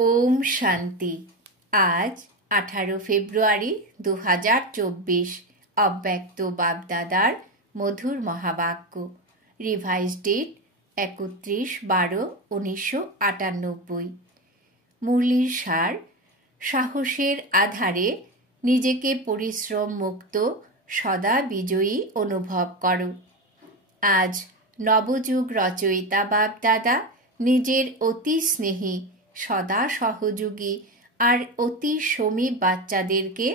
ওম শান্তি। আজ 18 ফেব্রুয়ারি 2024। অব্যক্ত বাপদাদার মধুর মহাবাক্য। Revise date 31/12/1998। মুরলির সার: সাহসের আধারে নিজেকে পরিশ্রম মুক্ত সদা বিজয়ী অনুভব করো। আজ নবযুগ রচয়িতা বাপদাদা নিজের অতি স্নেহী, সদা সহযোগী আর অতি সমীপ বাচ্চাদেরকে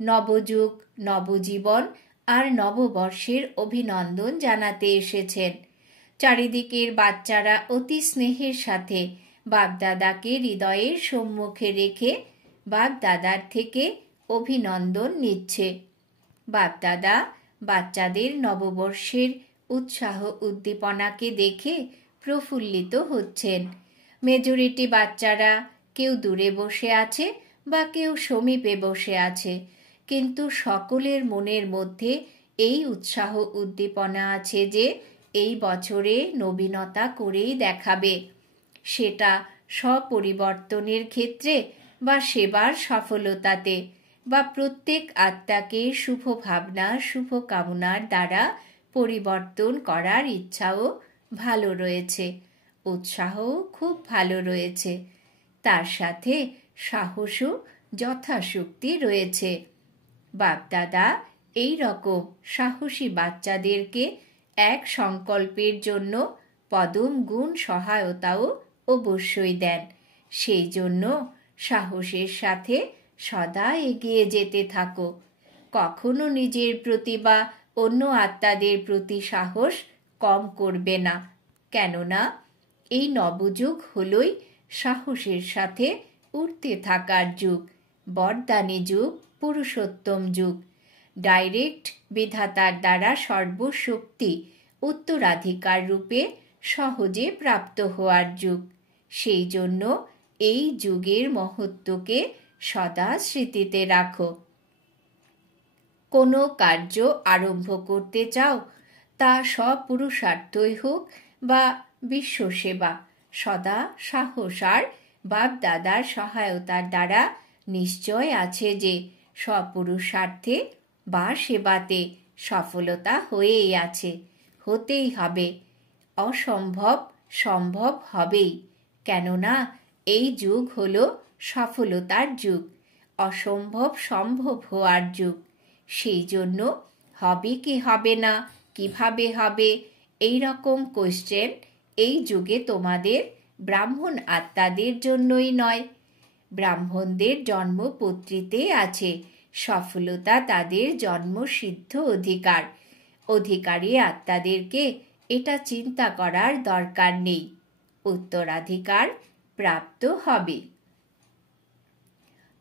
নবযুগ, নবজীবন আর নববর্ষের অভিনন্দন জানাতে এসেছেন। চারিদিকের বাচ্চারা অতি স্নেহের সাথে বাপদাদাকে হৃদয়ের সম্মুখে রেখে বাপদাদার থেকে অভিনন্দন নিচ্ছে। বাপদাদা বাচ্চাদের নববর্ষের উৎসাহ উদ্দীপনাকে দেখে প্রফুল্লিত হচ্ছেন। মেজরিটি বাচ্চারা কেউ দূরে বসে আছে বা কেউ সমীপে বসে আছে, কিন্তু সকলের মনের মধ্যে এই উৎসাহ উদ্দীপনা আছে যে এই বছরে নবীনতা করেই দেখাবে, সেটা স্বপরিবর্তনের ক্ষেত্রে বা সেবার সফলতাতে বা প্রত্যেক আত্মাকে শুভ ভাবনা, শুভ কামনার দ্বারা পরিবর্তন করার ইচ্ছাও ভালো রয়েছে, উৎসাহও খুব ভালো রয়েছে, তার সাথে সাহসও যথাশক্তি রয়েছে। বাপদাদা এই রকম সাহসী বাচ্চাদেরকে এক সংকল্পের জন্য পদম গুণ সহায়তাও অবশ্যই দেন। সেই জন্য সাহসের সাথে সদা এগিয়ে যেতে থাকো। কখনো নিজের প্রতি বা অন্য আত্মাদের প্রতি সাহস কম করবে না, কেননা এই নবযুগ হলই সাহসের সাথে উঠতে থাকার যুগ, বরদানী যুগ, পুরুষোত্তম যুগ, ডাইরেক্ট বিধাতার দ্বারা সর্বশক্তি উত্তরাধিকার রূপে সহজে প্রাপ্ত হওয়ার যুগ। সেই জন্য এই যুগের মহত্বকে সদা স্মৃতিতে রাখো। কোনো কার্য আরম্ভ করতে চাও, তা স্বপুরুষার্থই হোক বা বিশ্বসেবা, সদা সাহস আর বাপদাদার সহায়তার দ্বারা নিশ্চয় আছে যে স্বপুরুষার্থে বা সেবাতে সফলতা হয়েই আছে, হতেই হবে। অসম্ভব সম্ভব হবেই, কেননা এই যুগ হল সফলতার যুগ, অসম্ভব সম্ভব হওয়ার যুগ। সেই জন্য হবে কি হবে না, কিভাবে হবে, এই রকম কোয়েশ্চেন এই যুগে তোমাদের ব্রাহ্মণ আত্মাদের জন্যই নয়। ব্রাহ্মণদের জন্মপত্রিতে আছে সফলতা তাদের জন্মসিদ্ধ অধিকার। অধিকারী আত্মাদেরকে এটা চিন্তা করার দরকার নেই, উত্তরাধিকার প্রাপ্ত হবে।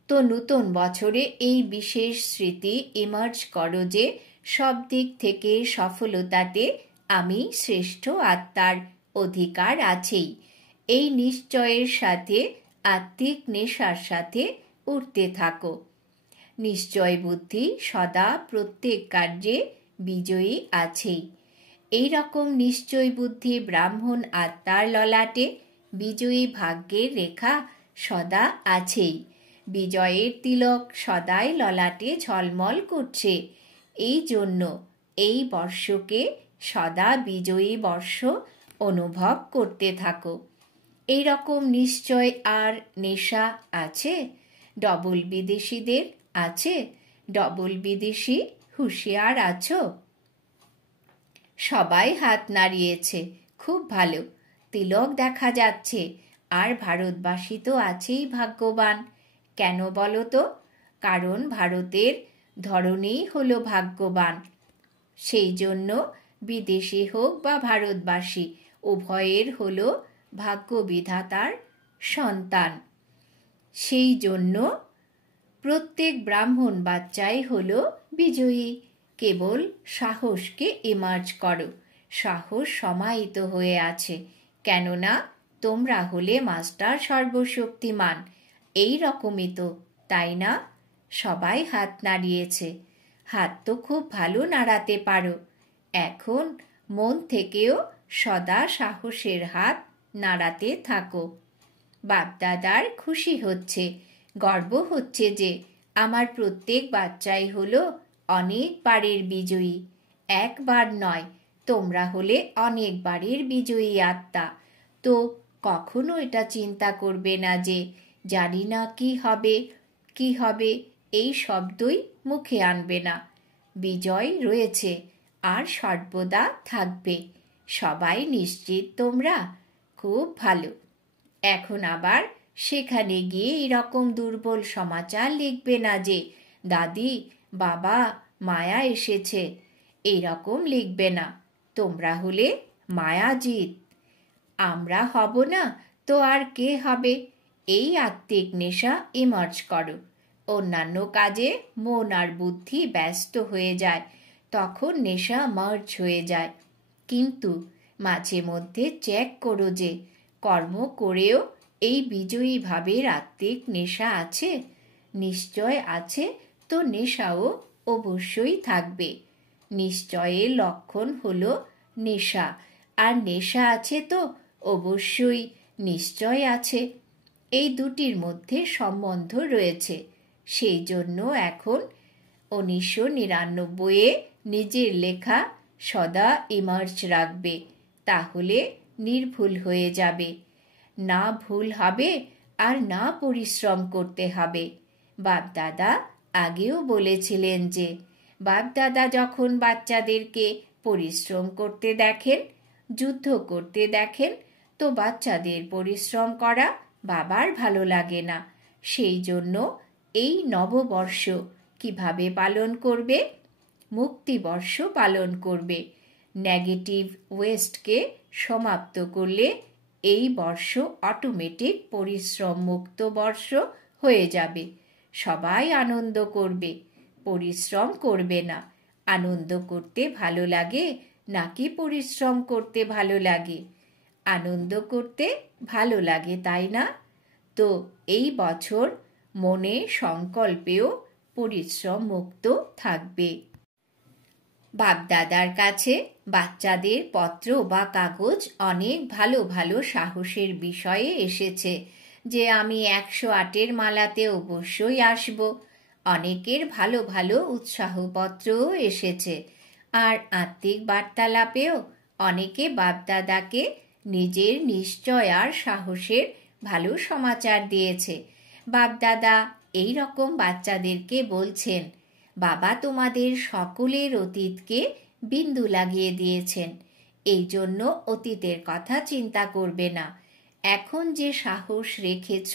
তো নতুন বছরে এই বিশেষ স্মৃতি ইমার্জ করো যে সব দিক থেকে সফলতাতে আমি শ্রেষ্ঠ আত্মার অধিকার আছেই। এই নিশ্চয়ের সাথে আত্মিক নেশার সাথে উঠতে থাকো। নিশ্চয় বুদ্ধি সদা প্রত্যেক কার্যে বিজয়ী আছেই। এই রকম নিশ্চয় বুদ্ধি ব্রাহ্মণ আত্মার ললাটে বিজয়ী ভাগ্যের রেখা সদা আছেই। বিজয়ের তিলক সদাই ললাটে ঝলমল করছে। এই জন্য এই বর্ষকে সদা বিজয়ী বর্ষ অনুভব করতে থাকো। এই রকম নিশ্চয় আর নেশা আছে। ডবল বিদেশিদের আছে? ডবল বিদেশি হুঁশিয়ার আছো? সবাই হাত নাড়িয়েছে, খুব ভালো, তিলক দেখা যাচ্ছে। আর ভারতবাসী তো আছেই ভাগ্যবান। কেন বলো তো? কারণ ভারতের ধরনেই হলো ভাগ্যবান। সেই জন্য বিদেশি হোক বা ভারতবাসী, উভয়ের হলো ভাগ্যবিধাতার সন্তান। সেই জন্য প্রত্যেক ব্রাহ্মণ বাচ্চাই হলো বিজয়ী। কেবল সাহসকে ইমার্জ করো। সাহস সমাহিত হয়ে আছে, কেননা তোমরা হলে মাস্টার সর্বশক্তিমান। এই রকমই তো, তাই না? সবাই হাত নাড়িয়েছে। হাত তো খুব ভালো নাড়াতে পারো। এখন মন থেকেও সদা সাহসের হাত নাড়াতে থাকো। বাপদাদার খুশি হচ্ছে, গর্ব হচ্ছে যে আমার প্রত্যেক বাচ্চাই হলো অনেকবারের বিজয়ী। একবার নয়, তোমরা হলে অনেকবারের বিজয়ী আত্মা। তো কখনো এটা চিন্তা করবে না যে জানি না কি হবে, কি হবে, এই শব্দই মুখে আনবে না। বিজয় রয়েছে আর সর্বদা থাকবে। সবাই নিশ্চিত তোমরা? খুব ভালো। এখন আবার সেখানে গিয়ে এরকম দুর্বল সমাচার লিখবে না যে দাদি, বাবা, মায়া এসেছে, এইরকম লিখবে না। তোমরা হলে মায়াজিৎ। আমরা হব না তো আর কে হবে? এই আত্মিক নেশা ইমার্জ করো। অন্যান্য কাজে মন আর বুদ্ধি ব্যস্ত হয়ে যায়, তখন নেশা মার্জ হয়ে যায়। কিন্তু মাঝে মধ্যে চেক করো যে কর্ম করেও এই বিজয়ী ভাবের আত্মিক নেশা আছে। নিশ্চয় আছে, তো নেশাও অবশ্যই থাকবে। নিশ্চয়ের লক্ষণ হলো নেশা, আর নেশা আছে তো অবশ্যই নিশ্চয় আছে। এই দুটির মধ্যে সম্বন্ধ রয়েছে। সেই জন্য এখন 1999-এ নিজের লেখা সদা ইমার্জ রাখবে, তাহলে নির্ভুল হয়ে যাবে। না ভুল হবে আর না পরিশ্রম করতে হবে। বাপদাদা আগেও বলেছিলেন যে বাপদাদা যখন বাচ্চাদেরকে পরিশ্রম করতে দেখেন, যুদ্ধ করতে দেখেন, তো বাচ্চাদের পরিশ্রম করা বাবার ভালো লাগে না। সেই জন্য এই নববর্ষ কিভাবে পালন করবে? মুক্তিবর্ষ পালন করবে। নেগেটিভ ওয়েস্টকে সমাপ্ত করলে এই বর্ষ অটোমেটিক পরিশ্রম মুক্ত বর্ষ হয়ে যাবে। সবাই আনন্দ করবে, পরিশ্রম করবে না। আনন্দ করতে ভালো লাগে নাকি পরিশ্রম করতে ভালো লাগে? আনন্দ করতে ভালো লাগে, তাই না? তো এই বছর মনে সংকল্পেও পরিশ্রম মুক্ত থাকবে। বাপদাদার কাছে বাচ্চাদের পত্র বা কাগজ অনেক ভালো ভালো সাহসের বিষয়ে এসেছে যে আমি 108-এর মালাতে অবশ্যই আসব। অনেকের ভালো ভালো উৎসাহপত্রও এসেছে। আর আত্মিক বার্তালাপেও অনেকে বাপদাদাকে নিজের নিশ্চয় আর সাহসের ভালো সমাচার দিয়েছে। বাপদাদা এই রকম বাচ্চাদেরকে বলছেন, বাবা তোমাদের সকলের অতীতকে বিন্দু লাগিয়ে দিয়েছেন, এই জন্য অতীতের কথা চিন্তা করবে না। এখন যে সাহস রেখেছ,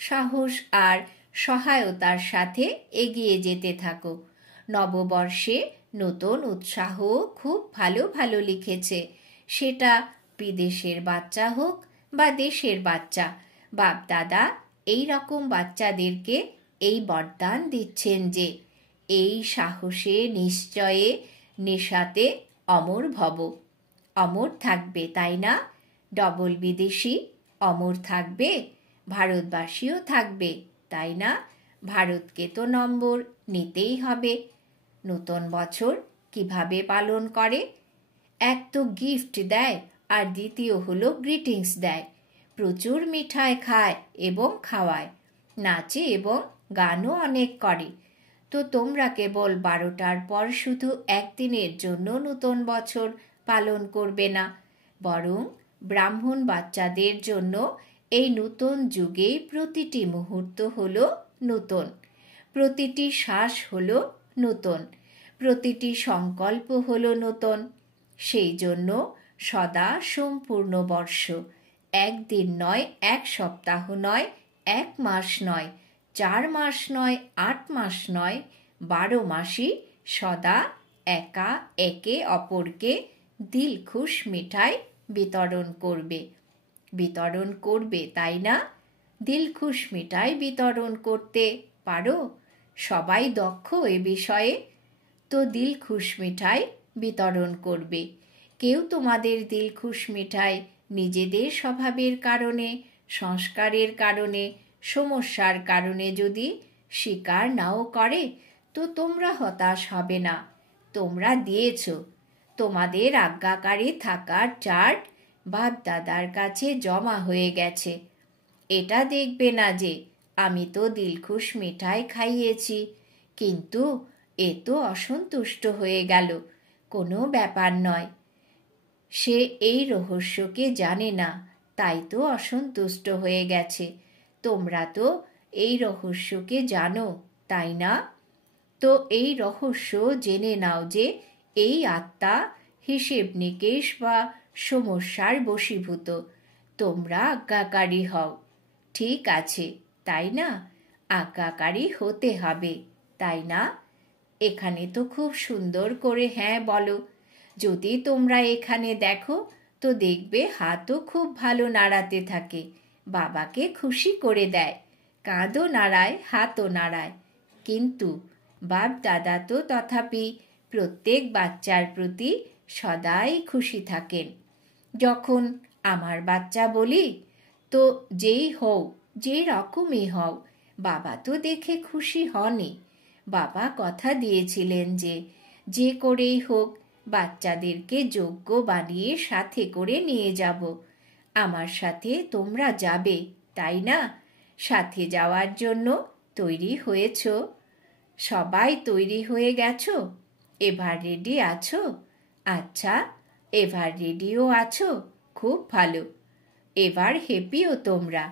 সাহস আর সহায়তার সাথে এগিয়ে যেতে থাকো। নববর্ষে নতুন উৎসাহ খুব ভালো ভালো লিখেছে, সেটা বিদেশের বাচ্চা হোক বা দেশের বাচ্চা। বাপদাদা এই রকম বাচ্চাদেরকে এই বরদান দিচ্ছেন যে এই সাহসে, নিশ্চয়ে, নেশাতে অমর ভব। অমর থাকবে, তাই না? ডবল বিদেশি অমর থাকবে, ভারতবাসীও থাকবে, তাই না? ভারতকে তো নম্বর নিতেই হবে। নতুন বছর কিভাবে পালন করে? এক তো গিফট দেয়, আর দ্বিতীয় হলো গ্রিটিংস দেয়। প্রচুর মিঠাই খায় এবং খাওয়ায়, নাচে এবং গানও অনেক করে। তো তোমরা কেবল 12টার পর শুধু একদিনের জন্য নতুন বছর পালন করবে না, বরং ব্রাহ্মণ বাচ্চাদের জন্য এই নতুন যুগে প্রতিটি মুহূর্ত হলো নতুন, প্রতিটি শ্বাস হলো নতুন, প্রতিটি সংকল্প হলো নতুন। সেই জন্য সদা সম্পূর্ণ বর্ষ, একদিন নয়, এক সপ্তাহ নয়, এক মাস নয়, 4 মাস নয়, 8 মাস নয়, 12 মাসই সদা একা একে অপরকে দিলখুশ মিঠাই বিতরণ করবে। বিতরণ করবে, তাই না? দিলখুশ মিঠাই বিতরণ করতে পারো? সবাই দক্ষ এ বিষয়ে। তো দিলখুশ মিঠাই বিতরণ করবে। কেউ তোমাদের দিলখুশ মিঠাই নিজেদের স্বভাবের কারণে, সংস্কারের কারণে, সমস্যার কারণে যদি স্বীকার নাও করে, তো তোমরা হতাশ হবে না। তোমরা দিয়েছ। তোমাদের আজ্ঞাকারী থাকার চার্ট বাপদাদার কাছে জমা হয়ে গেছে। এটা দেখবে না যে আমি তো দিলখুশ মিঠাই খাইয়েছি, কিন্তু এ তো অসন্তুষ্ট হয়ে গেল। কোনো ব্যাপার নয়, সে এই রহস্যকে জানে না, তাই তো অসন্তুষ্ট হয়ে গেছে। তোমরা তো এই রহস্যকে জানো, তাই না? তো এই রহস্য জেনে নাও যে এই আত্মা হিসেব নিকেশ বা সমস্যার বশীভূত। তোমরা আজ্ঞাকারী হও। ঠিক আছে, তাই না? আজ্ঞাকারী হতে হবে, তাই না? এখানে তো খুব সুন্দর করে হ্যাঁ বলো। যদি তোমরা এখানে দেখো তো দেখবে হাতও খুব ভালো নাড়াতে থাকে, বাবাকে খুশি করে দেয়। কাঁধও নাড়ায়, হাতও নাড়ায়। কিন্তু বাপ দাদা তো তথাপি প্রত্যেক বাচ্চার প্রতি সদাই খুশি থাকেন। যখন আমার বাচ্চা বলি, তো যেই হও, যে রকমই হও, বাবা তো দেখে খুশি হনই। বাবা কথা দিয়েছিলেন যে যে করেই হোক বাচ্চাদেরকে যোগ্য বানিয়ে সাথে করে নিয়ে যাব। আমার সাথে তোমরা যাবে, তাই না? সাথে যাওয়ার জন্য তৈরি হয়েছ? সবাই তৈরি হয়ে গেছো? এভার রেডি আছো? আচ্ছা, এভার রেডিও আছো? খুব ভালো। এবার হ্যাপিও তোমরা।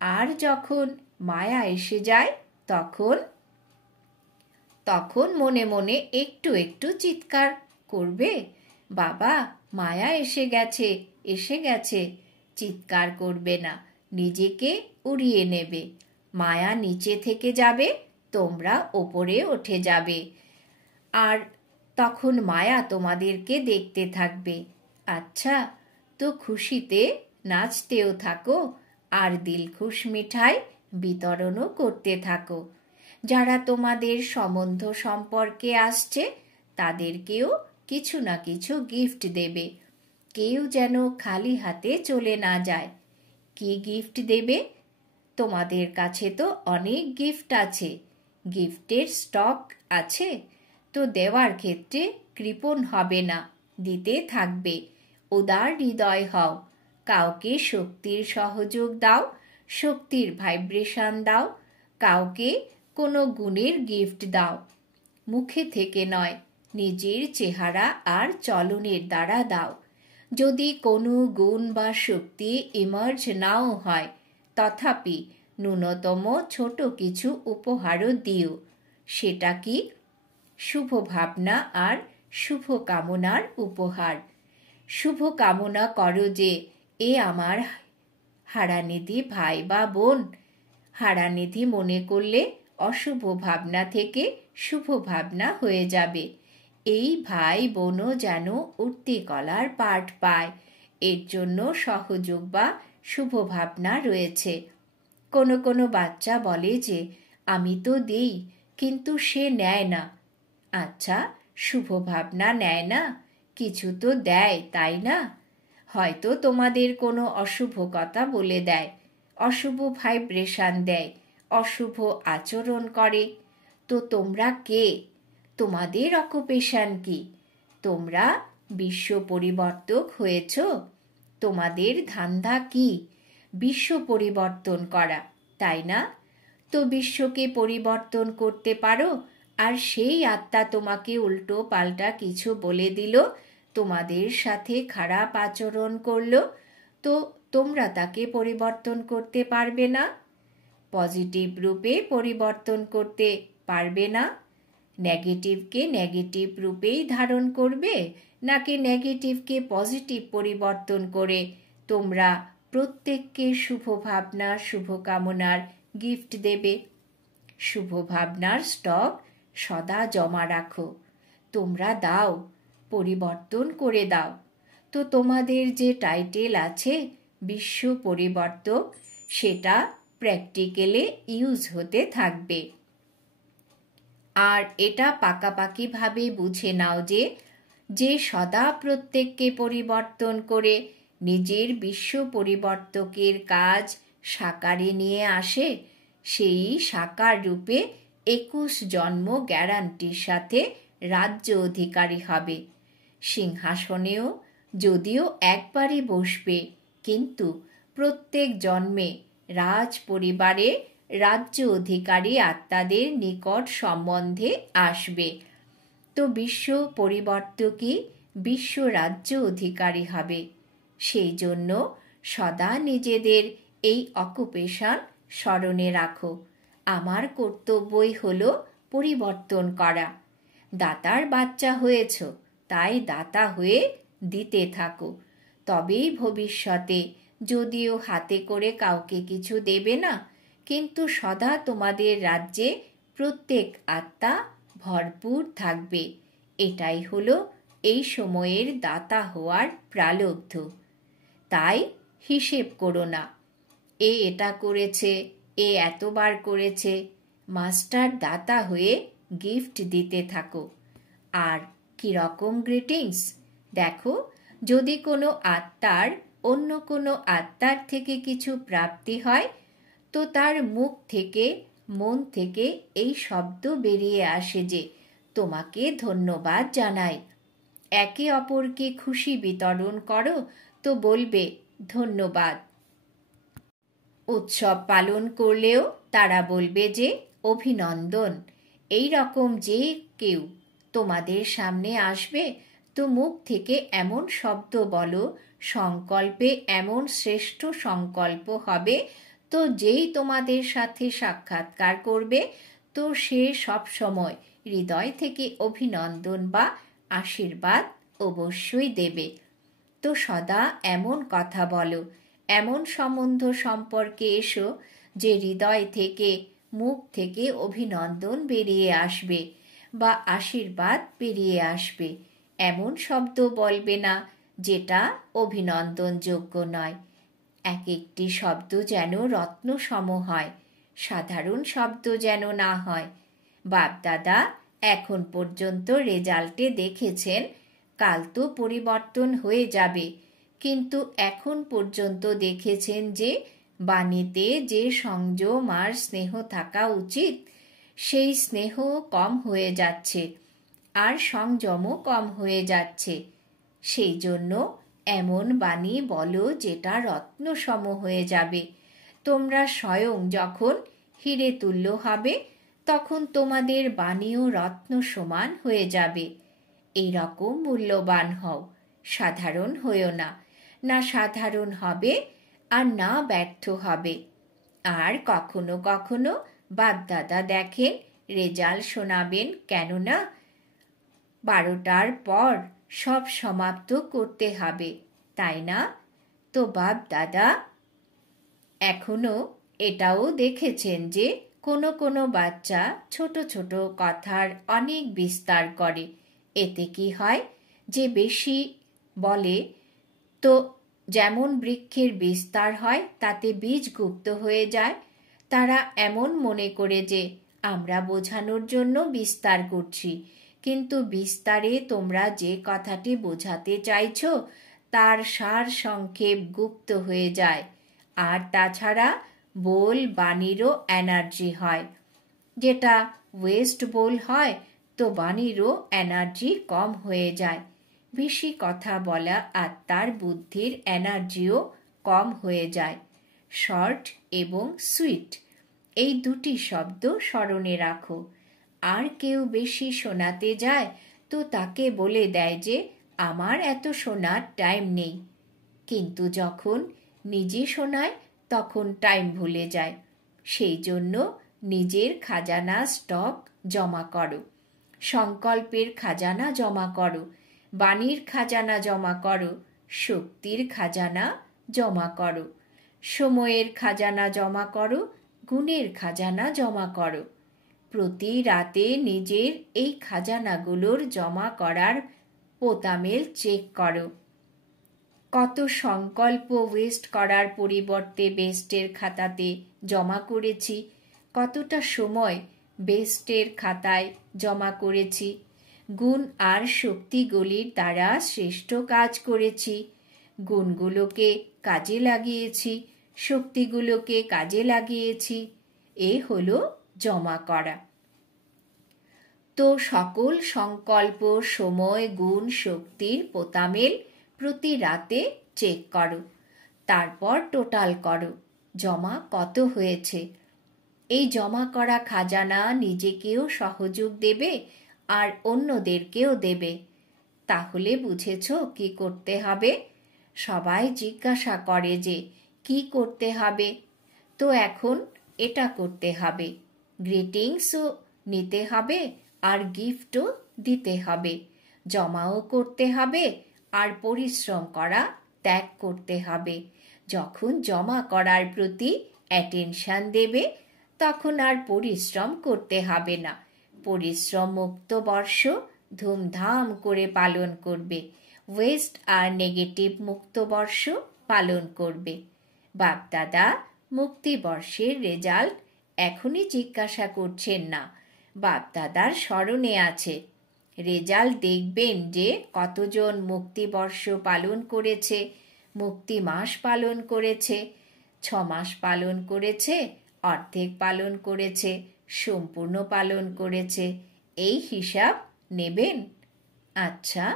আর যখন মায়া এসে যায় তখন মনে মনে একটু একটু চিৎকার করবে, বাবা মায়া এসে গেছে, এসে গেছে। চিৎকার করবে না, নিজেকে উড়িয়ে নেবে। মায়া নিচে থেকে যাবে, তোমরা ওপরে উঠে যাবে। আর তখন মায়া তোমাদেরকে দেখতে থাকবে। আচ্ছা, তো খুশিতে নাচতেও থাকো আর দিলখুশ মিঠাই বিতরণও করতে থাকো। যারা তোমাদের সম্বন্ধ সম্পর্কে আসছে তাদেরকেও কিছু না কিছু গিফট দেবে। কেউ যেন খালি হাতে চলে না যায়। কি গিফট দেবে? তোমাদের কাছে তো অনেক গিফট আছে, গিফটের স্টক আছে। তো দেওয়ার ক্ষেত্রে কৃপণ হবে না, দিতে থাকবে। উদার হৃদয় হও। কাউকে শক্তির সহযোগ দাও, শক্তির ভাইব্রেশন দাও। কাউকে কোনো গুণের গিফট দাও। মুখে থেকে নয়, নিজের চেহারা আর চলনের দ্বারা দাও। যদি কোনো গুণ বা শক্তি ইমার্জ নাও হয়, তথাপি ন্যূনতম ছোট কিছু উপহারও দিও। সেটা কি? শুভ ভাবনা আর শুভ কামনার উপহার। শুভ কামনা করো যে এ আমার হারানিধি ভাই বা বোন। হারানিধি মনে করলে অশুভ ভাবনা থেকে শুভ ভাবনা হয়ে যাবে। এই ভাই বোনও যেন উঠতি কলার পাঠ পায়, এর জন্য সহযোগ বা শুভ ভাবনা রয়েছে। কোনো কোনো বাচ্চা বলে যে আমি তো দিই, কিন্তু সে নেয় না। আচ্ছা, শুভ ভাবনা নেয় না, কিছু তো দেয়, তাই না? হয়তো তোমাদের কোনো অশুভ কথা বলে দেয়, অশুভ ভাইব্রেশন দেয়, অশুভ আচরণ করে। তো তোমরা কে? তোমাদের অকুপেশন কি? তোমরা বিশ্ব পরিবর্তক হয়েছ। তোমাদের ধান্দা কি? বিশ্ব পরিবর্তন করা, তাই না? তো বিশ্বকে পরিবর্তন করতে পারো। আর সেই আত্মা তোমাকে উল্টো পাল্টা কিছু বলে দিল, তোমাদের সাথে খারাপ আচরণ করলো, তো তোমরা তাকে পরিবর্তন করতে পারবে না। পজিটিভ রূপে পরিবর্তন করতে পারবে না। নেগেটিভকে নেগেটিভ রূপেই ধারণ করবে, নাকি নেগেটিভকে পজিটিভ পরিবর্তন করে তোমরা প্রত্যেককে শুভ ভাবনা শুভ কামনার গিফট দেবে। শুভ ভাবনার স্টক সদা জমা রাখো। তোমরা দাও, পরিবর্তন করে দাও। তো তোমাদের যে টাইটেল আছে বিশ্ব পরিবর্তক, সেটা প্র্যাকটিক্যালে ইউজ হতে থাকবে। আর এটা পাকাপাকিভাবে বুঝে নাও যে যে সদা প্রত্যেককে পরিবর্তন করে নিজের বিশ্ব পরিবর্তকের কাজ সাকারে নিয়ে আসে, সেই সাকার রূপে 21 জন্ম গ্যারান্টির সাথে রাজ্য অধিকারী হবে। সিংহাসনেও যদিও একবারই বসবে, কিন্তু প্রত্যেক জন্মে রাজ পরিবারে রাজ্য অধিকারী আত্মাদের নিকট সম্বন্ধে আসবে। তো বিশ্ব পরিবর্তকই বিশ্ব রাজ্য অধিকারী হবে। সেই জন্য সদা নিজেদের এই অকুপেশন স্মরণে রাখো। আমার কর্তব্যই হলো পরিবর্তন করা। দাতার বাচ্চা হয়েছ, তাই দাতা হয়ে দিতে থাকো। তবেই ভবিষ্যতে, যদিও হাতে করে কাউকে কিছু দেবে না, কিন্তু সদা তোমাদের রাজ্যে প্রত্যেক আত্মা ভরপুর থাকবে। এটাই হলো এই সময়ের দাতা হওয়ার প্রালব্ধ। তাই হিসেব করো না, এটা করেছে, এতবার করেছে। মাস্টার দাতা হয়ে গিফট দিতে থাকো। আর কিরকম গ্রিটিংস দেখো, যদি কোনো আত্মার অন্য কোনো আত্মার থেকে কিছু প্রাপ্তি হয়, তো তার মুখ থেকে, মন থেকে এই শব্দ বেরিয়ে আসে যে তোমাকে ধন্যবাদ জানাই। একে অপরকে খুশি বিতরণ করো, তো বলবে ধন্যবাদ। উৎসব পালন করলেও তারা বলবে যে অভিনন্দন। এই রকম যে কেউ তোমাদের সামনে আসবে, তো মুখ থেকে এমন শব্দ বলো, সংকল্পে এমন শ্রেষ্ঠ সংকল্প হবে, তো যেই তোমাদের সাথে সাক্ষাৎকার করবে, তো সে সব সময় হৃদয় থেকে অভিনন্দন বা আশীর্বাদ অবশ্যই দেবে। তো সদা এমন কথা বলো, এমন সম্বন্ধ সম্পর্কে এসো যে হৃদয় থেকে, মুখ থেকে অভিনন্দন বেরিয়ে আসবে বা আশীর্বাদ বেরিয়ে আসবে। এমন শব্দ বলবে না যেটা অভিনন্দনযোগ্য নয়। এক একটি শব্দ যেন রত্নসম হয়, সাধারণ শব্দ যেন না হয়। বাপদাদা এখন পর্যন্ত রেজাল্টে দেখেছেন, কাল তো পরিবর্তন হয়ে যাবে, কিন্তু এখন পর্যন্ত দেখেছেন যে বাণীতে যে সংযম আর স্নেহ থাকা উচিত, সেই স্নেহ কম হয়ে যাচ্ছে আর সংযমও কম হয়ে যাচ্ছে। সেই জন্য এমন বাণী বলো যেটা রত্নসম হয়ে যাবে। তোমরা স্বয়ং যখন হিরে তুল্য হবে, তখন তোমাদের বাণীও রত্ন সমান হয়ে যাবে। এই রকম মূল্যবান হও, সাধারণ হয়েও না। না সাধারণ হবে আর না ব্যর্থ হবে। আর কখনো কখনো বাপদাদা দেখেন রেজাল্ট শোনাবেন, কেননা 12টার পর সব সমাপ্ত করতে হবে, তাই না? তো বাপদাদা এখনো এটাও দেখেছেন যে কোনো কোনো বাচ্চা ছোট ছোট কথার অনেক বিস্তার করে। এতে কি হয় যে বেশি বলে, তো যেমন বৃক্ষের বিস্তার হয়, তাতে বীজ গুপ্ত হয়ে যায়। তারা এমন মনে করে যে আমরা বোঝানোর জন্য বিস্তার করছি, কিন্তু বিস্তারে তোমরা যে কথাটি বোঝাতে চাইছো তার সার সংক্ষেপ গুপ্ত হয়ে যায়। আর তাছাড়া বোল বাণীরও এনার্জি হয়, যেটা ওয়েস্ট বোল হয়, তো বাণীরও এনার্জি কম হয়ে যায়। বেশি কথা বলা আত্মার বুদ্ধির এনার্জিও কম হয়ে যায়। শর্ট এবং সুইট, এই দুটি শব্দ স্মরণে রাখো। আর কেউ বেশি শোনাতে যায়, তো তাকে বলে দেয় যে আমার এত শোনার টাইম নেই। কিন্তু যখন নিজে শোনায়, তখন টাইম ভুলে যায়। সেই জন্য নিজের খাজানা স্টক জমা করো, সংকল্পের খাজানা জমা করো, বাণীর খাজানা জমা করো, শক্তির খাজানা জমা করো, সময়ের খাজানা জমা করো, গুণের খাজানা জমা করো। প্রতি রাতে নিজের এই খাজানাগুলোর জমা করার পোতামেল চেক করো। কত সংকল্প ওয়েস্ট করার পরিবর্তে বেস্টের খাতাতে জমা করেছি, কতটা সময় বেস্টের খাতায় জমা করেছি, গুণ আর শক্তিগুলির দ্বারা শ্রেষ্ঠ কাজ করেছি, গুণগুলোকে কাজে লাগিয়েছি, শক্তিগুলোকে কাজে লাগিয়েছি। এ হলো জমা করা। তো সকল সংকল্প, সময়, গুণ, শক্তির পোতামেল প্রতি রাতে চেক করো, তারপর টোটাল করো। জমা কত হয়েছে। এই জমা করা খাজানা নিজেকেও সহযোগ দেবে আর অন্যদেরকেও দেবে। তাহলে বুঝেছ কি করতে হবে? সবাই জিজ্ঞাসা করে যে কি করতে হবে, তো এখন এটা করতে হবে। গ্রিটিংসও নিতে হবে আর গিফটও দিতে হবে, জমাও করতে হবে আর পরিশ্রম করা ত্যাগ করতে হবে। যখন জমা করার প্রতি অ্যাটেনশন দেবে তখন আর পরিশ্রম করতে হবে না। পরিশ্রম মুক্ত বর্ষ ধুমধাম করে পালন করবে, ওয়েস্ট আর নেগেটিভ মুক্ত বর্ষ পালন করবে। বাপদাদা মুক্তিবর্ষের রেজাল্ট এখনই জিজ্ঞাসা করছেন না, বাপদাদার স্মরণে আছে। রেজাল্ট দেখবেন যে কতজন মুক্তিবর্ষ পালন করেছে, মুক্তি মাস পালন করেছে, 6 মাস পালন করেছে, অর্ধেক পালন করেছে, সম্পূর্ণ পালন করেছে, এই হিসাব নেবেন। আচ্ছা,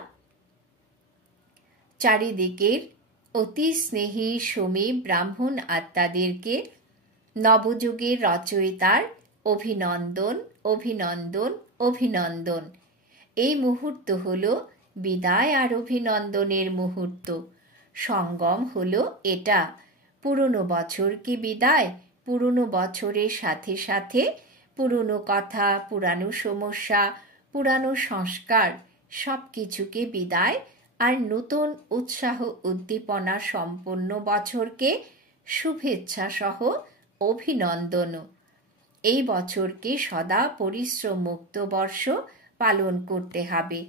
চারিদিকের অতি স্নেহী সমী ব্রাহ্মণ আত্মাদেরকে নবযুগের রচয়িতার অভিনন্দন, অভিনন্দন, অভিনন্দন। এই মুহূর্ত হল বিদায় আর অভিনন্দনের মুহূর্ত। সঙ্গম হলো এটা। পুরনো বছরকে বিদায়, পুরনো বছরের সাথে সাথে পুরনো কথা, পুরানো সমস্যা, পুরানো সংস্কার সব কিছুকে বিদায় আর নতুন উৎসাহ উদ্দীপনা সম্পন্ন বছরকে শুভেচ্ছা সহ অভিনন্দনও। এই বছরকে সদা পরিশ্রম মুক্ত বর্ষ পালন করতে হবে।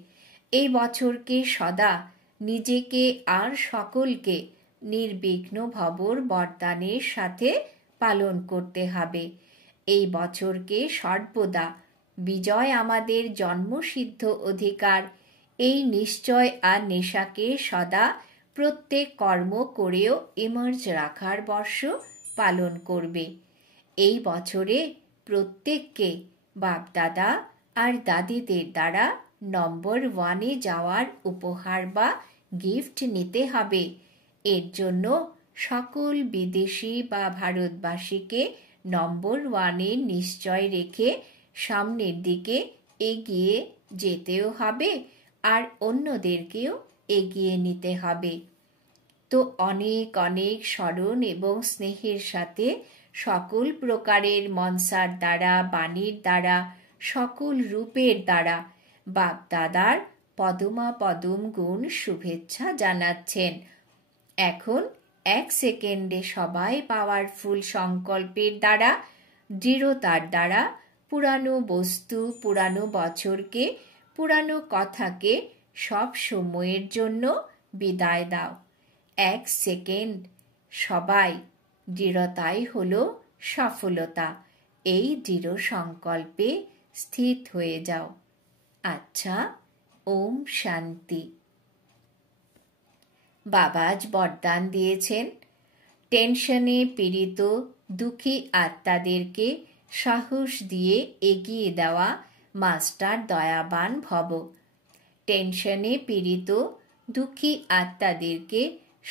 এই বছরকে সদা নিজেকে আর সকলকে নির্বিঘ্ন ভবর বরদানের সাথে পালন করতে হবে। এই বছরকে সর্বদা বিজয় আমাদের জন্মসিদ্ধ অধিকার, এই নিশ্চয় আর নেশাকে সদা প্রত্যেক কর্ম করেও ইমার্জ রাখার বর্ষ পালন করবে। এই বছরে প্রত্যেককে বাপদাদা আর দাদিদের দ্বারা নম্বর 1-এ যাওয়ার উপহার বা গিফট নিতে হবে। এর জন্য সকল বিদেশি বা ভারতবাসীকে নম্বর 1-এ নিশ্চয় রেখে সামনের দিকে এগিয়ে যেতেও হবে আর অন্যদেরকেও এগিয়ে নিতে হবে। তো অনেক অনেক স্মরণ এবং স্নেহের সাথে সকল প্রকারের মনসার দ্বারা, বাণীর দ্বারা, সকল রূপের দ্বারা বাপদাদার পদমা পদম গুণ শুভেচ্ছা জানাচ্ছেন। এখন 1 সেকেন্ডে সবাই পাওয়ারফুল সংকল্পের দ্বারা, দৃঢ়তার দ্বারা পুরানো বস্তু, পুরানো বছরকে, পুরানো কথাকে সব সময়ের জন্য বিদায় দাও। 1 সেকেন্ড সবাই, দৃঢ়তাই হলো সফলতা। এই দৃঢ় সংকল্পে স্থিত হয়ে যাও। আচ্ছা, ওম শান্তি। বাবা আজ বরদান দিয়েছেন, টেনশনে পীড়িত দুঃখী আত্মাদেরকে সাহস দিয়ে এগিয়ে দেওয়া মাস্টার দয়াবান ভব। টেনশনে পীড়িত দুঃখী আত্মাদেরকে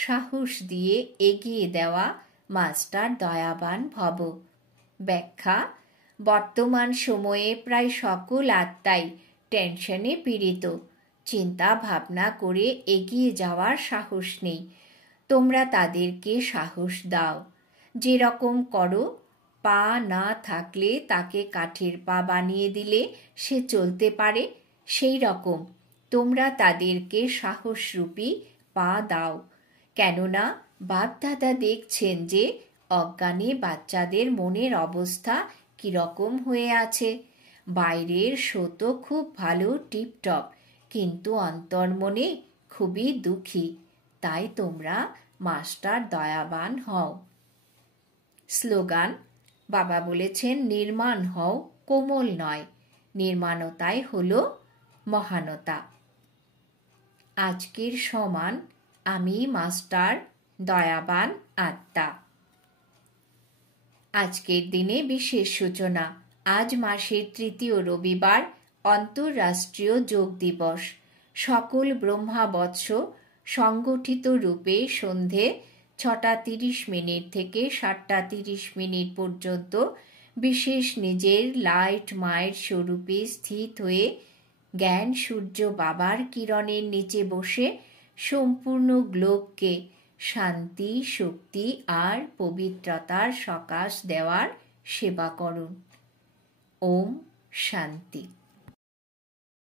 সাহস দিয়ে এগিয়ে দেওয়া মাস্টার দয়াবান ভব। ব্যাখ্যা: বর্তমান সময়ে প্রায় সকল আত্মাই টেনশনে পীড়িত, চিন্তা ভাবনা করে এগিয়ে যাওয়ার সাহস নেই। তোমরা তাদেরকে সাহস দাও। যেরকম করো, পা না থাকলে তাকে কাঠের পা বানিয়ে দিলে সে চলতে পারে, সেই রকম তোমরা তাদেরকে সাহসরূপী পা দাও। কেননা বাপদাদা দেখছেন যে অজ্ঞানী বাচ্চাদের মনের অবস্থা কিরকম হয়ে আছে। বাইরের শো তো খুব ভালো, টিপটপ, কিন্তু অন্তর্মনে খুবই দুঃখী। তাই তোমরা মাস্টার দয়াবান হও। স্লোগান: বাবা বলেছেন নির্মাণ হও, কোমল নয়। নির্মাণতাই হলো মহানতা। আজকের সমান আমি মাস্টার দয়াবান আত্মা। আজকের দিনে বিশেষ সূচনা। আজ মাসের 3য় রবিবার, অন্তর্রাষ্ট্রীয় যোগ দিবস। সকল ব্রহ্মাবৎস সংগঠিত রূপে সন্ধে 6:30 থেকে 7:30 পর্যন্ত বিশেষ নিজের লাইট মায়ের স্বরূপে স্থিত হয়ে জ্ঞান সূর্য বাবার কিরণের নিচে বসে সম্পূর্ণ গ্লোবকে শান্তি, শক্তি আর পবিত্রতার সকাশ দেওয়ার সেবা করুন। ওম শান্তি।